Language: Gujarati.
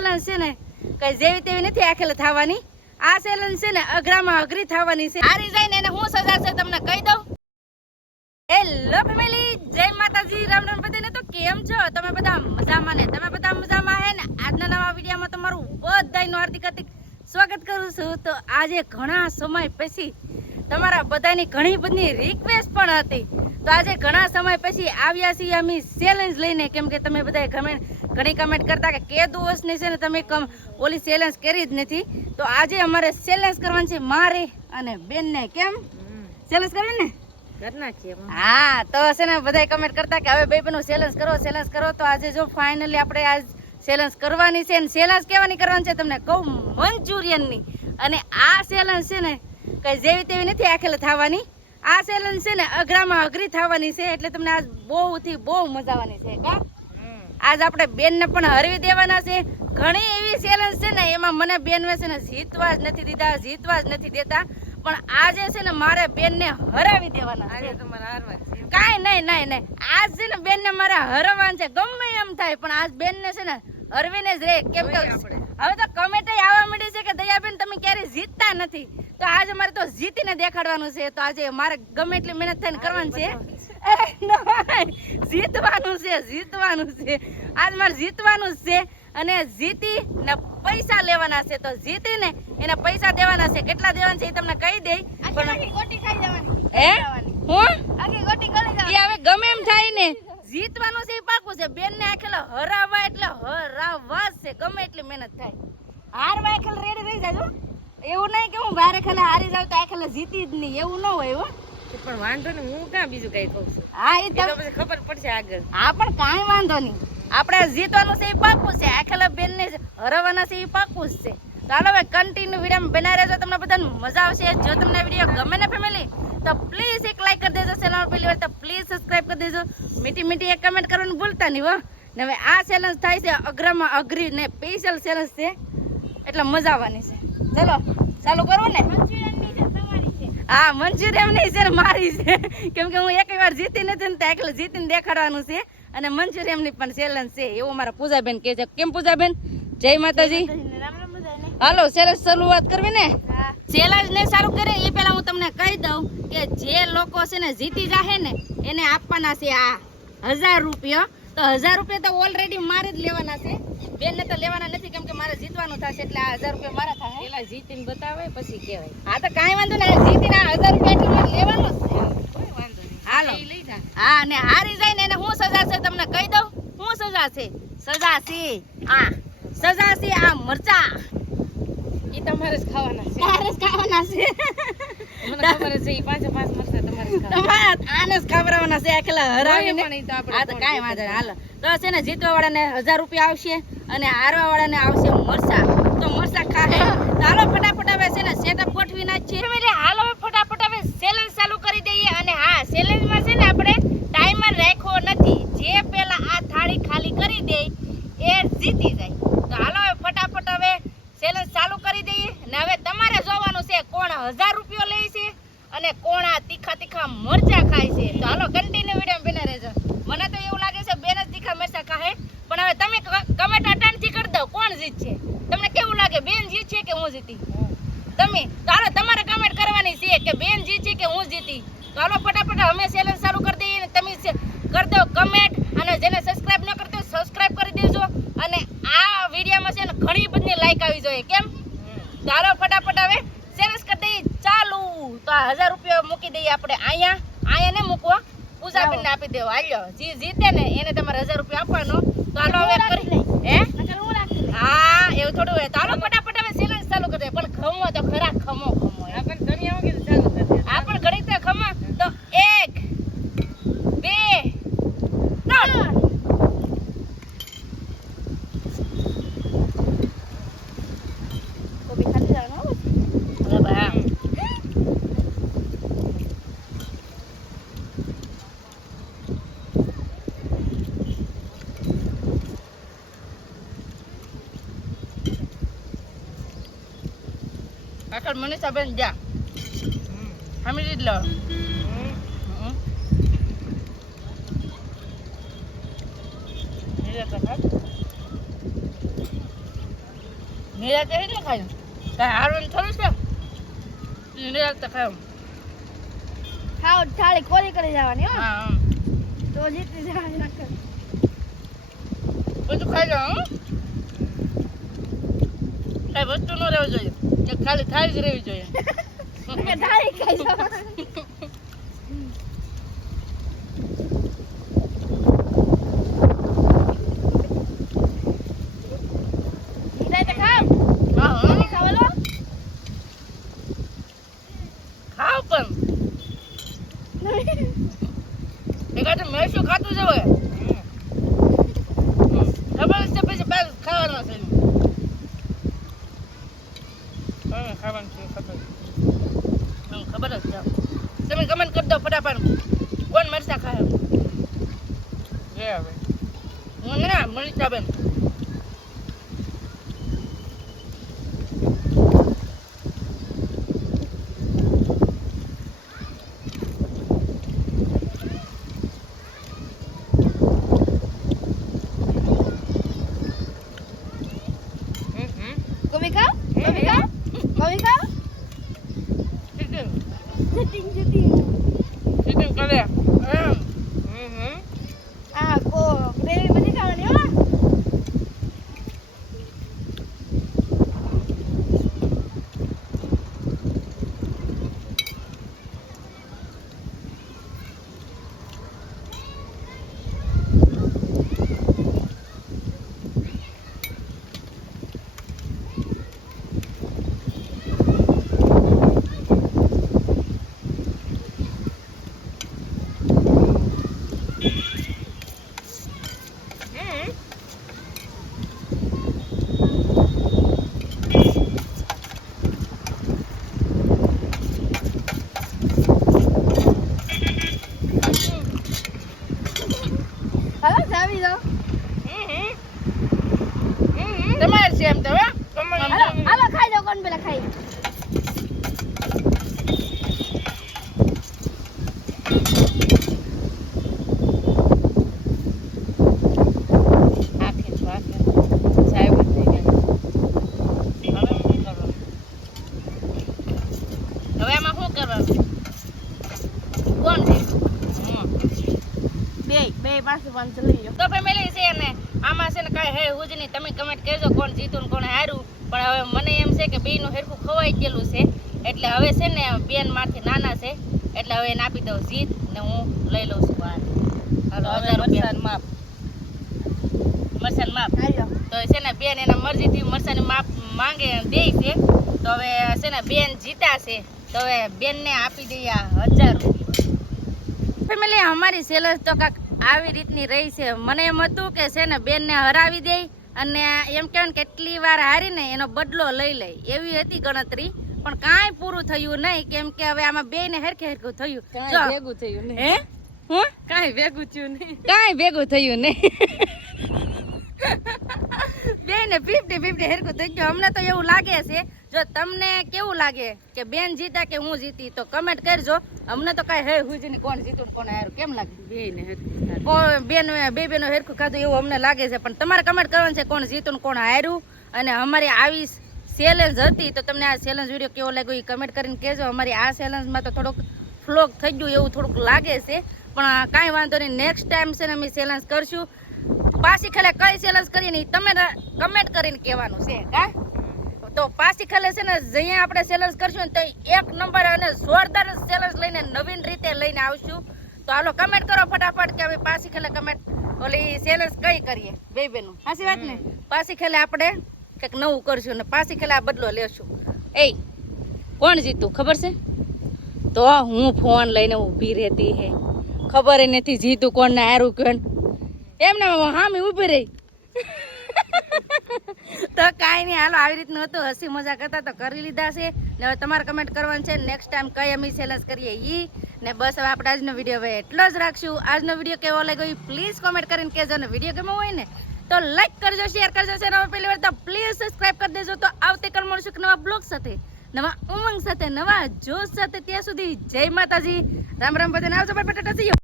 ચેલેન્જ છે ને કઈ જેવી તેવી નથી આખેલે થવાની. આ ચેલેન્જ છે ને અઘરામાં અઘરી થવાની છે. હારી જાય ને એને હું સજા છે તમને કહી દઉં. હેલો ફેમિલી, જય માતાજી, રામ રામ બધાને. તો કેમ છો તમે બધા? મજામાં ને? તમે બધા મજામાં હે ને? આજના નવા વિડીયોમાં તમારું બધાનું હાર્દિક હાર્દિક સ્વાગત કરું છું. તો આજે ઘણા સમય પછી તમારા બધાની ઘણી બધી રિક્વેસ્ટ પણ હતી. તો આજે ઘણા સમય પછી આવ્યા છીએ અમે ચેલેન્જ લઈને. કેમ કે તમે બધા ઘણી કમેન્ટ કરતા કે દિવસની છે ને તમે ઓલી ચેલેન્જ કરી જ નથી. તો આજે અમારે ચેલેન્જ કરવાની છે મારે અને બેનને. કેમ ચેલેન્જ કરવી ને? હા, તો છે ને બધા કમેન્ટ કરતા કે હવે બે બેનો ચેલેન્જ કરો. તો આજે જો ફાઇનલી આપણે આજ ચેલેન્જ કરવાની છે. ચેલેન્જ કેવાની કરવાની છે તમને કહું, મંચુરિયનની. અને આ ચેલેન્જ છે ને કઈ જેવી તેવી નથી આખેલે થવાની. આ ચેલેન્જ છે ને અઘરામાં અઘરી થવાની છે. એટલે તમને આજ બહુ મજા આવવાની છે. કા આજ આપણે બેનને પણ હરવી દેવાના છે. ઘણી એવી ચેલેન્જ છે ને એમાં મને બેન છે ને જીતવા જ નથી દેતા. પણ આજે છે ને મારે બેનને હરાવી દેવાના છે. કાંઈ નહીં. આજ છે ને બેનને મારે હરવાન છે. ગમે એમ થાય પણ આજ બેનને છે ને હરવીને જ રે. કેમ કે હવે તો કમેન્ટ આવવા માંડી છે કે દયાબેન તમે ક્યારે જીતતા નથી. તો આજે મારે તો જીતીને દેખાડવાનું છે. તો આજે મારે ગમે એટલી મહેનત થઈને કરવાની છે. જીતવાનું છે. આજ મારે જીતવાનું જ છે. અને જીતી ને પૈસા લેવાના છે. તો જીતી ને એને પૈસા દેવાના છે. કેટલા દેવાના છે એ તમને કહી દે. હવે ગમે એમ થાય ને જીતવાનું છે એ પાકું છે. બેન ને આખેલા હરાવવા એટલે હરાવવા જ છે. ગમે એટલી મહેનત થાય. હારવા આખેલ રેડી રહી જાય. એવું નહીં કે હું બારે ખેલે હારી જાવ તો આખેલે જીતી જ નહીં, એવું ન હોય. હો પણ વાંધો ને, હું ક્યાં બીજું કઈ કહું છું. હા, એ તો પછી ખબર પડશે આગળ. હા, પણ કાંઈ વાંધો નહીં. આપણે જીતવાનું છે એ પાકું છે. આખેલા બેન ને હરાવવાના છે એ પાકું જ છે. ચાલો હવે કન્ટિન્યુ વિડીયો બનાવી રહેજો. તમને બધાને મજા આવશે. જો તમને વિડીયો ગમે ને ફેમિલી તો પ્લીઝ એક લાઈક કરી દેજો. ચેનલ પહેલી વાર તો પ્લીઝ સબસ્ક્રાઇબ કરી દેજો. મીઠી એક કમેન્ટ કરવાનું ભૂલતા નહીં. હો ને હવે આ ચેલેન્જ થાય છે અઘરામાં અઘરી ને સ્પેશિયલ ચેલેન્જ છે. એટલે મજા આવવાની છે. ચલો ચાલુ કરવું ને? હા, મંચુરિયન નહીં છે મારી છે. કેમ કે હું એક વાર જીતી નથી ને એટલે જીતીને દેખાડવાનું છે. અને મંચુરિયન ની પણ ચેલેન્જ છે એવું મારા પૂજાબેન કહે છે. કેમ પૂજાબેન? જય માતાજી. હાલો ચેલેન્જ શરૂઆત કરવી ને? ચેલેન્જ ને સારું કરે એ પેલા હું તમને કહી દઉં કે જે લોકો છે ને જીતી જાહે ને એને આપવાના છે આ 1000 રૂપિયા. તો 1000 રૂપિયા તો ઓલરેડી મારે જ લેવાના છે. બેન ને તો લેવાના નથી. કેમ કે મારે જીતવાનું થશે એટલે આ 1000 રૂપિયા મારા થાય. પેલા જીતીને બતાવે પછી કહેવાય. હા, તો કાંઈ વાંધો નહીં. જીતીને આ 1000 રૂપિયા એટલે મારે લેવાનું જ છે. કોઈ વાંધો નહીં. હાલો. લઈ જા. હા, ને હારી જાય ને એને હું સજા છે તમને કહી દઉં. હું સજા છે? સજા છે આ મરચા. ઈ તમારે જ ખાવાના છે. તારે જ ખાવાના છે. મને ખબર છે ઈ 5 મરચા તમારે જ ખાવાના. તમારે આને જ ખવડાવવાના છે. આખેલા હરાવીને. પણ ઈ તો આપણે હા, તો કાંઈ વાંધો નહીં. હાલો તો છે ને જીતવા વાળાને 1000 રૂપિયા આવશે અને હારવા વાળાને આવશે મરચા. તો મરચા ખાહે. તો હાલો ફટાફટ હવે છે ને સેટઅપ ગોઠવી નાખીએ. હાલો ફટાફટ હવે ચેલેન્જ ચાલુ કરી દઈએ. અને હા, ચેલેન્જમાં છે ને આપણે ટાઈમર રાખ્યો નથી. જે પેલા આ થાળી ખાલી કરી દે એ જીતી જાય. તો હાલો હવે ફટાફટ હવે ચેલેન્જ ચાલુ કરી દઈએ. અને હવે તમારે જોવાનું છે કોણ 1000 રૂપિયા લે છે અને કોણ આ તીખા મરચા ખાય છે. તો હાલો કન્ટિન્યુ વિડીયો બના રહેજો. મને તો એવું લાગે છે બેન જ તીખા મરચા ખાય. પણ હવે તમે કમેન્ટ અટાણથી કરી દો કોણ જીતશે. તમને કેવું લાગે, બેન જીતશે કે હું જીતી? તમે તો હાલો તમારે કમેન્ટ કરવાની છે કે બેન જીતશે કે હું જીતી. તો હાલો ફટાફટ અમે ચેલેન્જ ચાલુ કરી દઈએ. અને તમે કરી દો કમેન્ટ. અને જેને સબસ્ક્રાઇબ ન કરતો સબસ્ક્રાઇબ કરી દેજો. અને આ વિડીયોમાં છે ને ઘણી બધી લાઈક આવી જોઈએ. કેમ? તો હાલો ફટાફટ હવે ચેલેન્જ કરી દઈએ ચાલુ. તો આ 1000 રૂપિયા મૂકી દઈએ આપણે અહીંયા ને મૂકવો. પૂજાબેન ને આપી દેવો. હાલ્યો જે જીતે ને એને તમારે 1000 રૂપિયા આપવાનો. તો હાલો હવે કરી હે હા એવું થોડું હોય. તો હાલો ફટાફટ હવે ચેલેન્જ ચાલુ કરી દે. પણ ખમો તો ખરા ખમો આપણ ઘણી આવો કે ચાલુ કરી દે. આપણ ઘણી તો ખમો. તો 1 2 3 કોબી ખાલી જવાનું. હવે બા આકલ મનીષાબેન જા હમી જ લો. નિરાતે એટલે ખાય કાંઈ હારવાનું થોડું છે નિરાતે ખાય ખાવ થાળી કોરી કરી જવાની હો હા તો જીતી જવાની નકર બધું ખાઈ લો કઈ વસ્તુ ન રહેવું જોઈએ કે ખાલી થાળી જ રહેવી જોઈએ નકર થાળી ખાઈ જવાની નિરાતે ખાવ હા હા ખાવલો ખાવ પણ એકાદ મેસું ખાતું છે હવે ખબર છે પછી બાર ખાવાનું છે ખાવાનું છે ખબર જ છે તમે કમેન્ટ કરી દો ફટાફટ કોણ મરચા ખાય જે હવે હું ના મરચા બેન કોબી ખાવ કોબી ખાવ કોબી ખાવ ચિકન ચીટિંગ ચિકન કરે આ કો ગ્રેવી બધી ખાવાની હો હાલો જાવી દો તમારે છે એમ તો હે હાલો હાલો ખાઈ જાઓ કોણ પેલા ખાઈ હવે આમાં શું કરવાનું કોણ છે બે પાસે 500 લઈ લો તો ફેમિલી છે ને આમાં છે ને કાંઈ હે હું જ નહીં તમે કમેન્ટ કરજો કોણ જીતું ને કોણ હાર્યું પણ હવે મને એમ છે કે બેયનું હેરખું ખવાઈ ગયેલું છે એટલે હવે છે ને બેન મારથી નાના છે એટલે હવે એને આપી દઉં જીત ને હું લઈ લઉં છું બહાર હાલો 1000 રૂપિયા માપ મરચાં માપ હાલો તો છે ને બેન એના મરજીથી મરચાંની માપ માંગે દે છે તો હવે છે ને બેન જીતા છે તો હવે બેનને આપી દઈએ 1000 રૂપિયા ફેમિલી અમારી સેલસ તો કાંક આવી રીતની રહી છે મને એમ હતું કે છે ને બેનને હરાવી દે અને એમ કહેવાય ને કેટલી વાર હારીને એનો બદલો લઈ લે એવી હતી ગણતરી પણ કાંઈ પૂરું થયું નહીં કેમ કે હવે આમાં બેયને હેરખે હેરખું થયું જો ભેગું થયું નહીં હે હું કાંઈ ભેગું થયું નહીં કાંઈ ભેગું થયું નહીં બેને 50-50 હેરખું થઈ ગયું અમને તો એવું લાગે છે જો તમને કેવું લાગે કે બેન જીતા કે હું જીતી તો કમેન્ટ કરજો અમને તો કાંઈ હે હુજીની કોણ જીતું ને કોણ હાર્યું કેમ લાગે બેયને બે બેનો હેરખું ખાધું એવું અમને લાગે છે પણ તમારે કમેન્ટ કરવાનું છે કોણ જીતું ને કોણ હાર્યું અને અમારી આવી ચેલેન્જ હતી તો તમને આ ચેલેન્જ વિડીયો કેવો લાગ્યો એ કમેન્ટ કરીને કહેજો અમારી આ ચેલેન્જમાં તો થોડુંક ફ્લોગ થઈ ગયું એવું થોડુંક લાગે છે પણ કાંઈ વાંધો નહીં નેક્સ્ટ ટાઈમ છે ને અમે ચેલેન્જ કરશું પાછી ખેલે કઈ ચેલેન્જ કરીએ નહીં તમે કમેન્ટ કરીને કહેવાનું છે હા તો પાછી ખેલે છે ને જ્યાં આપણે ચેલેન્જ કરશું ને તો 1 નંબર અને જોરદાર ચેલેન્જ લઈને નવીન રીતે લઈને આવશું તો હાલો કમેન્ટ કરો ફટાફટ કે હવે પાછી ખેલે કમેન્ટ ઓલી ચેલેન્જ કઈ કરીએ બે બેનું સાચી વાત ને પાછી ખેલે આપણે કંઈક નવું કરશું ને પાછી ખેલે આ બદલો લેશું એ કોણ જીતું ખબર છે તો હું ફોન લઈને ઊભી રહેતી હે ખબર નથી જીતું કોણ ને હારું કોણ એમને હામી ઊભી રહી તો કાંઈ નહીં હાલો આવી રીતનું હતું હસી મજા કરતા તો કરી લીધા છે ને હવે તમારે કમેન્ટ કરવાનું છે નેક્સ્ટ ટાઈમ કઈ અમે ચેલેન્જ કરીએ ઈ ને બસ હવે આપણે આજનો વિડીયો હવે એટલો જ રાખશું આજનો વિડીયો કેવો લાગ્યો એ પ્લીઝ કોમેન્ટ કરીને કહેજો ને વિડીયો ગમ્યો હોય ને તો લાઈક કરજો શેર કરજો છે નવા પહેલી વાર તો પ્લીઝ સબસ્ક્રાઇબ કરી દેજો તો આવતીકાલ મળશું નવા બ્લોગ સાથે નવા ઉમંગ સાથે નવા જોશ સાથે ત્યાં સુધી જય માતાજી રામ રામ બધાને આવજો બટાટા